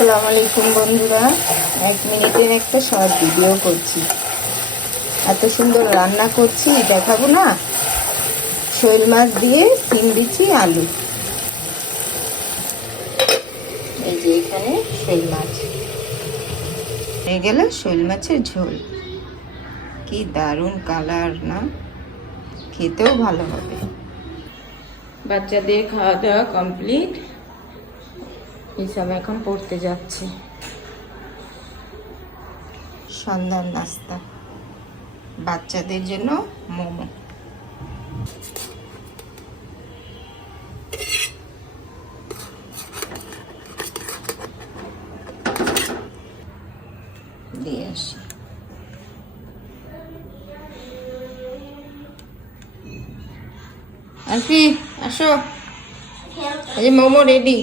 আসসালামু আলাইকুম বন্ধুরা, 1 মিনিটের একটা শর্ট ভিডিও করছি। এত সুন্দর রান্না করছি দেখাবো না? শৈল মাছ দিয়ে সিম দিচ্ছি, আলু। এই যে এখানে শৈল মাছ হয়ে গেল। শৈল মাছের ঝোল কি দারুণ কালার না, খেতেও ভালো হবে। বাচ্চাদের খাওয়া দাওয়া কমপ্লিট, হিসাব এখন পড়তে যাচ্ছে। সন্ধ্যার নাস্তা বাচ্চাদের জন্য মোমো। দিয়ে আসি। আরফি আসো, এই যে মোমো রেডি।